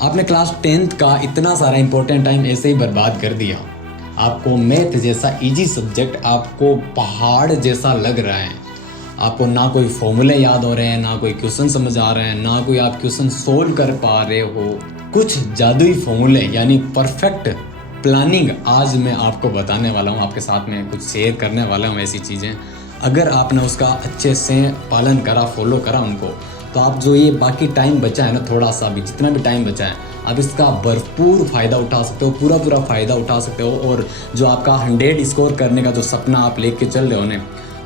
आपने class 10th का इतना सारा इंपॉर्टेंट टाइम ऐसे ही बर्बाद कर दिया। आपको मैथ जैसा इजी सब्जेक्ट आपको पहाड़ जैसा लग रहा है। आपको ना कोई फॉर्मूले याद हो रहे हैं, ना कोई क्वेश्चन समझ आ रहे हैं, ना कोई आप क्वेश्चन सोल्व कर पा रहे हो। कुछ जादुई फॉर्मूले यानी परफेक्ट प्लानिंग आज मैं आपको बताने वाला हूँ, आपके साथ में कुछ शेयर करने वाला हूँ। ऐसी चीज़ें अगर आपने उसका अच्छे से पालन करा, फॉलो करा उनको, तो आप जो ये बाकी टाइम बचा है ना, थोड़ा सा भी जितना भी टाइम बचा है, आप इसका भरपूर फ़ायदा उठा सकते हो, पूरा फ़ायदा उठा सकते हो। और जो आपका 100 स्कोर करने का जो सपना आप लेके चल रहे हो ना,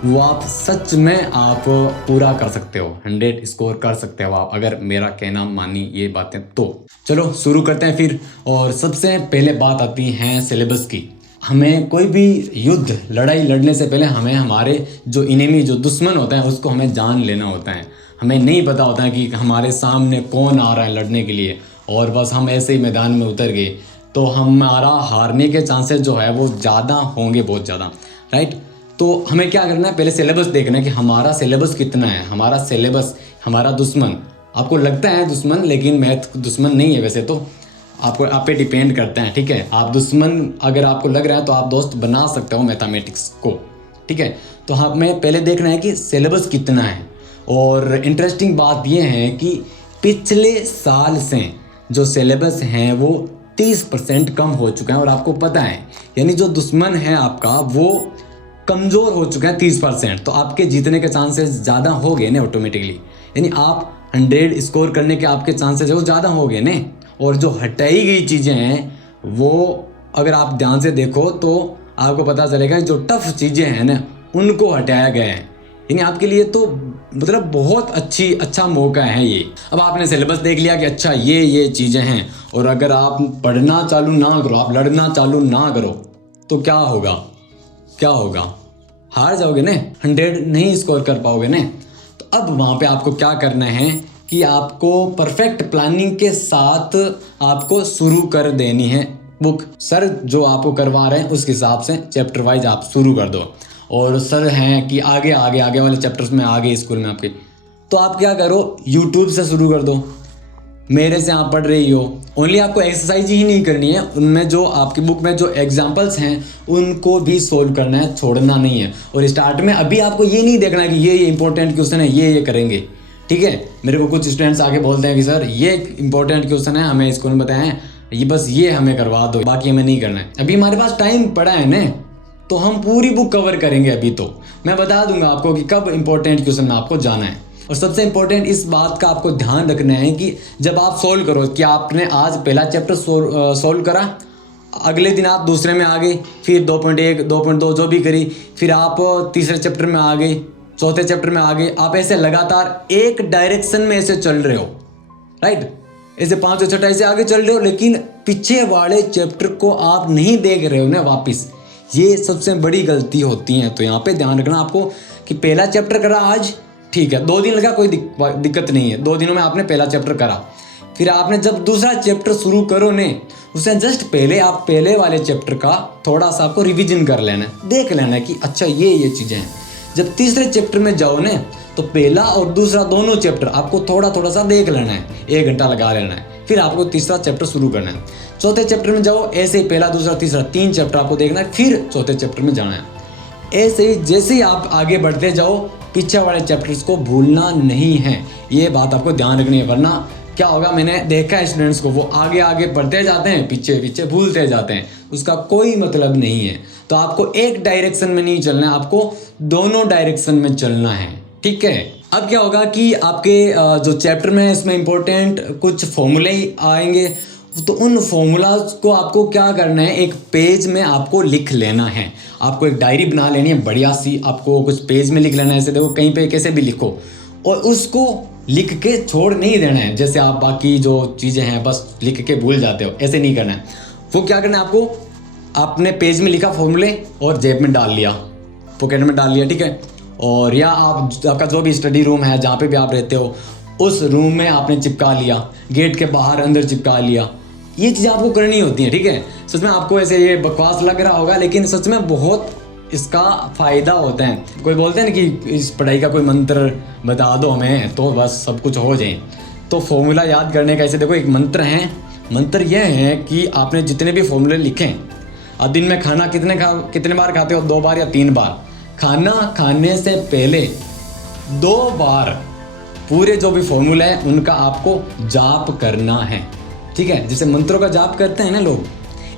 वो आप सच में आप पूरा कर सकते हो। 100 स्कोर कर सकते हो आप, अगर मेरा कहना मानी ये बातें तो। चलो शुरू करते हैं फिर। और सबसे पहले बात आती है सिलेबस की। हमें कोई भी युद्ध लड़ाई लड़ने से पहले हमें हमारे जो इनेमी, जो दुश्मन होता है, उसको हमें जान लेना होता है। हमें नहीं पता होता है कि हमारे सामने कौन आ रहा है लड़ने के लिए, और बस हम ऐसे ही मैदान में उतर गए तो हमारा हारने के चांसेस जो है वो ज़्यादा होंगे, बहुत ज़्यादा, राइट। तो हमें क्या करना है, पहले सिलेबस देखना है कि हमारा सिलेबस कितना है। हमारा सिलेबस, हमारा दुश्मन, आपको लगता है दुश्मन, लेकिन मैथ दुश्मन नहीं है वैसे तो। आपको आप पे डिपेंड करता है, ठीक है। आप दुश्मन अगर आपको लग रहा है तो आप दोस्त बना सकते हो मैथमेटिक्स को, ठीक है। तो हमें पहले देखना है कि सिलेबस कितना है। और इंटरेस्टिंग बात यह है कि पिछले साल से जो सिलेबस हैं वो 30% कम हो चुका है। और आपको पता है, यानी जो दुश्मन है आपका वो कमज़ोर हो चुका है 30%। तो आपके जीतने के चांसेस ज़्यादा हो गए ना ऑटोमेटिकली। यानी आप 100 स्कोर करने के आपके चांसेस है वो ज़्यादा हो गए ना। और जो हटाई गई चीज़ें हैं वो अगर आप ध्यान से देखो तो आपको पता चलेगा जो टफ चीज़ें हैं ना उनको हटाया गया है। यानी आपके लिए तो मतलब बहुत अच्छा मौका है ये। अब आपने सिलेबस देख लिया कि अच्छा ये चीज़ें हैं, और अगर आप पढ़ना चालू ना करो, आप लड़ना चालू ना करो, तो क्या होगा, हार जाओगे ना, 100 नहीं स्कोर कर पाओगे ना। तो अब वहाँ पे आपको क्या करना है कि आपको परफेक्ट प्लानिंग के साथ आपको शुरू कर देनी है बुक। सर जो आपको करवा रहे हैं उस हिसाब से चैप्टर वाइज आप शुरू कर दो। और सर हैं कि आगे वाले चैप्टर्स में आगे स्कूल में आपके, तो आप क्या करो, यूट्यूब से शुरू कर दो। मेरे से आप पढ़ रही हो, ओनली आपको एक्सरसाइज ही नहीं करनी है, उनमें जो आपकी बुक में जो एग्जांपल्स हैं उनको भी सोल्व करना है, छोड़ना नहीं है। और स्टार्ट में अभी आपको ये नहीं देखना है कि ये इंपॉर्टेंट क्वेश्चन है, ये करेंगे, ठीक है। मेरे को कुछ स्टूडेंट्स आगे बोलते हैं कि सर ये इंपॉर्टेंट क्वेश्चन है, हमें स्कूल में बताएं, ये बस ये हमें करवा दो, बाकी हमें नहीं करना है। अभी हमारे पास टाइम पड़ा है ना, तो हम पूरी बुक कवर करेंगे। अभी तो मैं बता दूंगा आपको कि कब इंपॉर्टेंट क्वेश्चन में आपको जाना है। और सबसे इंपॉर्टेंट इस बात का आपको ध्यान रखना है कि जब आप सोल्व करो कि आपने आज पहला चैप्टर सोल्व करा, अगले दिन आप दूसरे में आ गए, फिर 2.1 2.2 जो भी करी, फिर आप तीसरे चैप्टर में आ गए, चौथे चैप्टर में आ गए। आप ऐसे लगातार एक डायरेक्शन में ऐसे चल रहे हो, राइट, ऐसे 5 6 ऐसे आगे चल रहे हो, लेकिन पीछे वाले चैप्टर को आप नहीं देख रहे हो ना वापिस। ये सबसे बड़ी गलती होती है। तो यहाँ पे ध्यान रखना आपको कि पहला चैप्टर करा आज, ठीक है, 2 दिन लगा, कोई दिक्कत नहीं है, 2 दिनों में आपने पहला चैप्टर करा। फिर आपने जब दूसरा चैप्टर शुरू करो ने, उससे जस्ट पहले आप पहले वाले चैप्टर का थोड़ा सा आपको रिवीजन कर लेना है, देख लेना है कि अच्छा ये चीज़ें हैं। जब तीसरे चैप्टर में जाओ ने, तो पहला और दूसरा दोनों चैप्टर आपको थोड़ा सा देख लेना है, 1 घंटा लगा लेना है, फिर आपको तीसरा चैप्टर शुरू करना है। चौथे चैप्टर में जाओ, ऐसे ही पहला दूसरा तीसरा 3 चैप्टर आपको देखना है, फिर चौथे चैप्टर में जाना है। ऐसे ही जैसे ही आप आगे बढ़ते जाओ, पीछे वाले चैप्टर्स को भूलना नहीं है, ये बात आपको ध्यान रखनी है। वरना क्या होगा, मैंने देखा है स्टूडेंट्स को, वो आगे बढ़ते जाते हैं, पीछे भूलते जाते हैं, उसका कोई मतलब नहीं है। तो आपको एक डायरेक्शन में नहीं चलना है, आपको दोनों डायरेक्शन में चलना है, ठीक है। अब क्या होगा कि आपके जो चैप्टर में है इसमें इंपॉर्टेंट कुछ फॉर्मूले आएंगे, तो उन फॉर्मूलाज को आपको क्या करना है, एक पेज में आपको लिख लेना है। आपको एक डायरी बना लेनी है बढ़िया सी, आपको कुछ पेज में लिख लेना है। ऐसे देखो कहीं पे कैसे भी लिखो, और उसको लिख के छोड़ नहीं देना है। जैसे आप बाकी जो चीज़ें हैं बस लिख के भूल जाते हो, ऐसे नहीं करना है। वो क्या करना है आपको, आपने पेज में लिखा फॉर्मूले और जेब में डाल लिया, पॉकेट में डाल लिया, ठीक है। और या आपका जो भी स्टडी रूम है, जहाँ पे भी आप रहते हो, उस रूम में आपने चिपका लिया, गेट के बाहर अंदर चिपका लिया। ये चीज़ें आपको करनी होती हैं, ठीक है। सच में आपको ऐसे ये बकवास लग रहा होगा, लेकिन सच में बहुत इसका फ़ायदा होता है। कोई बोलते हैं ना कि इस पढ़ाई का कोई मंत्र बता दो हमें तो बस सब कुछ हो जाए। तो फॉर्मूला याद करने का ऐसे देखो, एक मंत्र है मंत्र यह है कि आपने जितने भी फॉर्मूले लिखे हैं, आप दिन में खाना कितने बार खाते हो, 2 बार या 3 बार, खाना खाने से पहले 2 बार पूरे जो भी फॉर्मूला है उनका आपको जाप करना है। ठीक है, जैसे मंत्रों का जाप करते हैं ना लोग,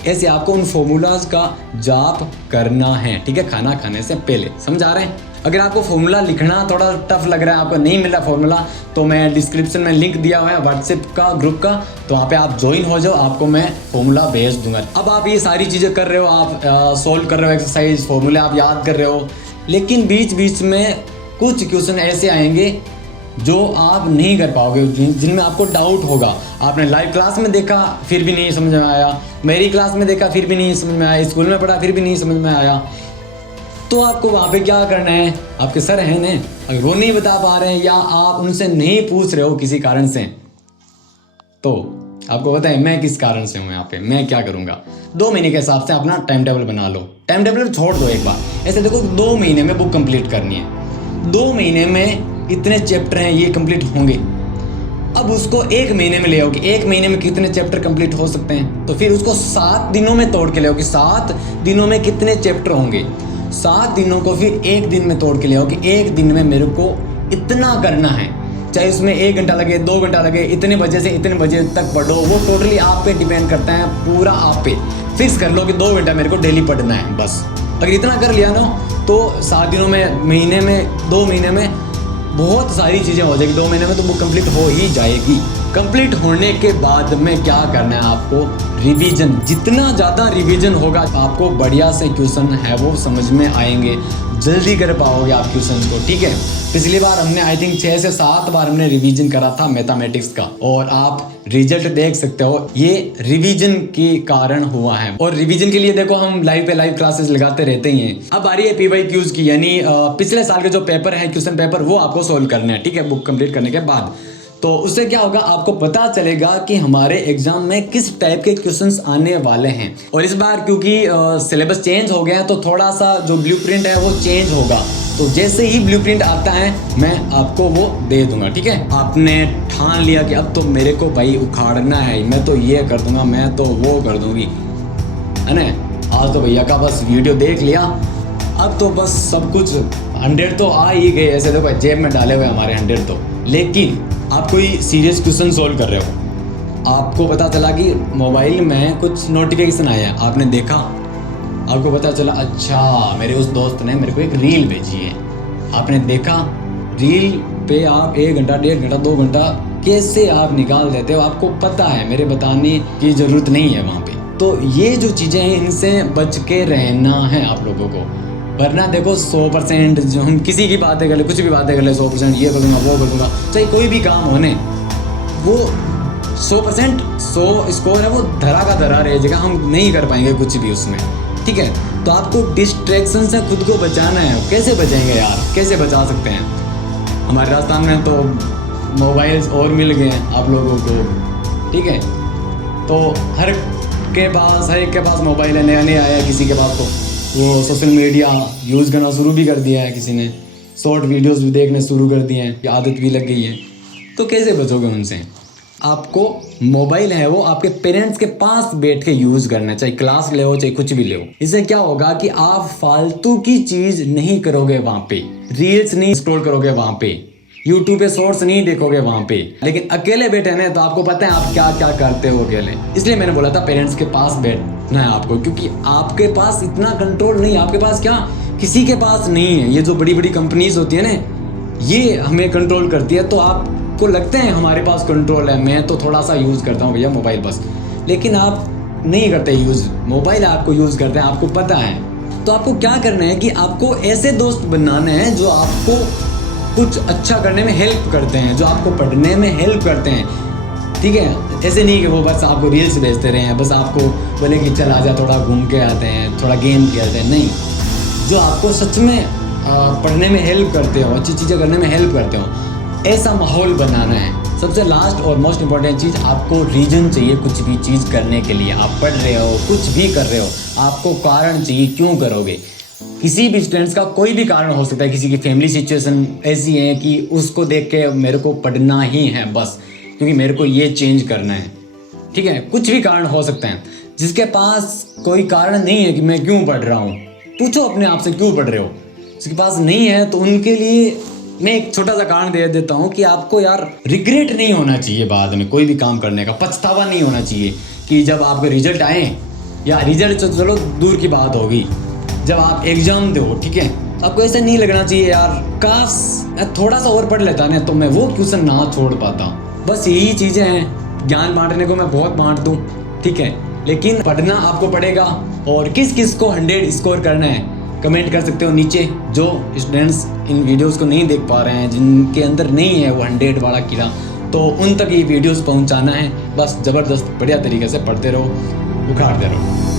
ऐसे आपको उन फॉर्मूलाज का जाप करना है। ठीक है, खाना खाने से पहले। समझ आ रहे हैं? अगर आपको फॉर्मूला लिखना थोड़ा टफ लग रहा है, आपको नहीं मिला फॉर्मूला, तो मैं डिस्क्रिप्शन में लिंक दिया हुआ है व्हाट्सएप का ग्रुप का, तो वहाँ पे आप ज्वाइन हो जाओ, आपको मैं फॉर्मूला भेज दूंगा। अब आप ये सारी चीज़ें कर रहे हो, आप सोल्व कर रहे हो एक्सरसाइज, फॉर्मूले आप याद कर रहे हो, लेकिन बीच बीच में कुछ क्वेश्चन ऐसे आएंगे जो आप नहीं कर पाओगे, जिनमें आपको डाउट होगा। आपने लाइव क्लास में देखा फिर भी नहीं समझ में आया, मेरी क्लास में देखा फिर भी नहीं समझ में आया, स्कूल में पढ़ा फिर भी नहीं समझ में आया, तो आपको वहाँ पे क्या करना है, आपके सर हैं ना, अगर वो नहीं बता पा रहे हैं या आप उनसे नहीं पूछ रहे हो किसी कारण से, तो आपको पता है मैं किस कारण से हूँ यहाँ पे, मैं क्या करूँगा। 2 महीने के हिसाब से अपना टाइम टेबल बना लो, टाइम टेबल छोड़ दो एक बार। ऐसे देखो 2 महीने में बुक कंप्लीट करनी है, 2 महीने में इतने चैप्टर हैं ये कंप्लीट होंगे। अब उसको 1 महीने में ले आओ कि 1 महीने में कितने चैप्टर कंप्लीट हो सकते हैं, तो फिर उसको 7 दिनों में तोड़ के ले आओ कि 7 दिनों में कितने चैप्टर होंगे। 7 दिनों को फिर 1 दिन में तोड़ के ले आओ कि 1 दिन में मेरे को इतना करना है, चाहे उसमें 1 घंटा लगे 2 घंटा लगे, इतने बजे से इतने बजे तक पढ़ो, वो टोटली आप पे डिपेंड करता है, पूरा आप पे। फिक्स कर लो कि 2 घंटा मेरे को डेली पढ़ना है बस। अगर इतना कर लिया ना तो 7 दिनों में, महीने में, 2 महीने में बहुत सारी चीज़ें हो जाएगी। 2 महीने में तो बुक कंप्लीट हो ही जाएगी। कंप्लीट होने के बाद में क्या करना है आपको, रिवीजन। जितना ज़्यादा रिवीजन होगा आपको बढ़िया से क्वेश्चन है वो समझ में आएंगे, जल्दी कर पाओगे आप क्वेश्चन को। ठीक है, पिछली बार हमने आई थिंक 6 से 7 बार हमने रिवीजन करा था मैथमेटिक्स का, और आप रिजल्ट देख सकते हो, ये रिवीजन के कारण हुआ है। और रिवीजन के लिए देखो हम लाइव पे लाइव क्लासेस लगाते रहते ही हैं। अब आ रही है PYQs की, यानी पिछले साल के जो पेपर है, क्वेश्चन पेपर, वो आपको सोल्व करने हैं। ठीक है, बुक कंप्लीट करने के बाद तो उससे क्या होगा, आपको पता चलेगा कि हमारे एग्जाम में किस टाइप के क्वेश्चंस आने वाले हैं। और इस बार क्योंकि सिलेबस चेंज हो गया है तो थोड़ा सा जो ब्लूप्रिंट है वो चेंज होगा, तो जैसे ही ब्लूप्रिंट आता है मैं आपको वो दे दूंगा। ठीक है, आपने ठान लिया कि अब तो मेरे को भाई उखाड़ना है, मैं तो ये कर दूंगा, मैं तो वो कर दूंगी, है ना। आज तो भैया का बस वीडियो देख लिया, अब तो बस सब कुछ 100 तो आ ही गए, ऐसे देखो जेब में डाले हुए हमारे 100 तो। लेकिन आप कोई सीरियस क्वेश्चन सोल्व कर रहे हो, आपको पता चला कि मोबाइल में कुछ नोटिफिकेशन आया, आपने देखा, आपको पता चला अच्छा मेरे उस दोस्त ने मेरे को एक रील भेजी है, आपने देखा, रील पे आप 1 घंटा 1.5 घंटा 2 घंटा कैसे आप निकाल देते हो, आपको पता है, मेरे बताने की ज़रूरत नहीं है वहाँ पे। तो ये जो चीज़ें हैं इनसे बच के रहना है आप लोगों को, वरना देखो 100% जो हम किसी की बातें कर ले, कुछ भी बातें कर ले, 100% ये करूँगा वो करूँगा, चाहे कोई भी काम होने, वो 100% 100 स्कोर है वो धरा का धरा रह जाएगा, हम नहीं कर पाएंगे कुछ भी उसमें। ठीक है, तो आपको डिस्ट्रैक्शन से खुद को बचाना है। कैसे बचाएंगे यार, कैसे बचा सकते हैं? हमारे राजस्थान में तो मोबाइल्स और मिल गए हैं आप लोगों को। ठीक है, तो हर एक के पास मोबाइल है, नया नया आया है, किसी के पास तो वो सोशल मीडिया यूज़ करना शुरू भी कर दिया है, किसी ने शॉर्ट वीडियोस भी देखने शुरू कर दिए हैं, आदत भी लग गई है। तो कैसे बचोगे उनसे? आपको मोबाइल है वो आपके पेरेंट्स के पास बैठ के यूज़ करना है, चाहे क्लास ले हो चाहे कुछ भी ले हो। इससे क्या होगा कि आप फालतू की चीज़ नहीं करोगे, वहाँ पे रील्स नहीं स्क्रॉल करोगे, वहाँ पे यूट्यूब पे शॉर्ट्स नहीं देखोगे वहाँ पे। लेकिन अकेले बैठे हैं तो आपको पता है आप क्या क्या करते हो अकेले, इसलिए मैंने बोला था पेरेंट्स के पास बैठना है आपको, क्योंकि आपके पास इतना कंट्रोल नहीं, आपके पास क्या किसी के पास नहीं है। ये जो बड़ी बड़ी कंपनीज होती है ना, ये हमें कंट्रोल करती है, तो आपको लगता है हमारे पास कंट्रोल है, मैं तो थोड़ा सा यूज़ करता हूँ भैया मोबाइल बस, लेकिन आप नहीं करते यूज़, मोबाइल आपको यूज़ करते हैं, आपको पता है। तो आपको क्या करना है कि आपको ऐसे दोस्त बनाने हैं जो आपको कुछ अच्छा करने में हेल्प करते हैं, जो आपको पढ़ने में हेल्प करते हैं। ठीक है, ऐसे नहीं कि वो बस आपको रील्स भेजते रहे हैं, बस आपको बोले कि चल आजा थोड़ा घूम के आते हैं, थोड़ा गेम खेलते हैं, नहीं, जो आपको सच में पढ़ने में हेल्प करते हो, अच्छी चीज़ें करने में हेल्प करते हो, ऐसा माहौल बनाना है। सबसे लास्ट और मोस्ट इम्पॉर्टेंट चीज़, आपको रीज़न चाहिए कुछ भी चीज़ करने के लिए। आप पढ़ रहे हो, कुछ भी कर रहे हो, आपको कारण चाहिए क्यों करोगे। किसी भी स्टूडेंट्स का कोई भी कारण हो सकता है, किसी की फैमिली सिचुएशन ऐसी है कि उसको देख के मेरे को पढ़ना ही है बस, क्योंकि मेरे को ये चेंज करना है। ठीक है, कुछ भी कारण हो सकते हैं। जिसके पास कोई कारण नहीं है कि मैं क्यों पढ़ रहा हूँ, पूछो अपने आप से क्यों पढ़ रहे हो। जिसके पास नहीं है तो उनके लिए मैं एक छोटा सा कारण दे देता हूँ कि आपको यार रिग्रेट नहीं होना चाहिए बाद में कोई भी काम करने का, पछतावा नहीं होना चाहिए कि जब आपके रिजल्ट आए, या रिजल्ट तो चलो दूर की बात होगी, जब आप एग्जाम दो, ठीक है, आपको ऐसा नहीं लगना चाहिए यार काश मैं थोड़ा सा और पढ़ लेता ना तो मैं वो क्वेश्चन ना छोड़ पाता। बस यही चीज़ें हैं। ज्ञान बांटने को मैं बहुत बांट दूँ, ठीक है, लेकिन पढ़ना आपको पड़ेगा। और किस किस को 100 स्कोर करना है कमेंट कर सकते हो नीचे। जो स्टूडेंट्स इन वीडियोस को नहीं देख पा रहे हैं, जिनके अंदर नहीं है वो 100 वाला कीड़ा, तो उन तक ये वीडियोस पहुंचाना है। बस ज़बरदस्त बढ़िया तरीके से पढ़ते रहो, उखाड़ते रहो।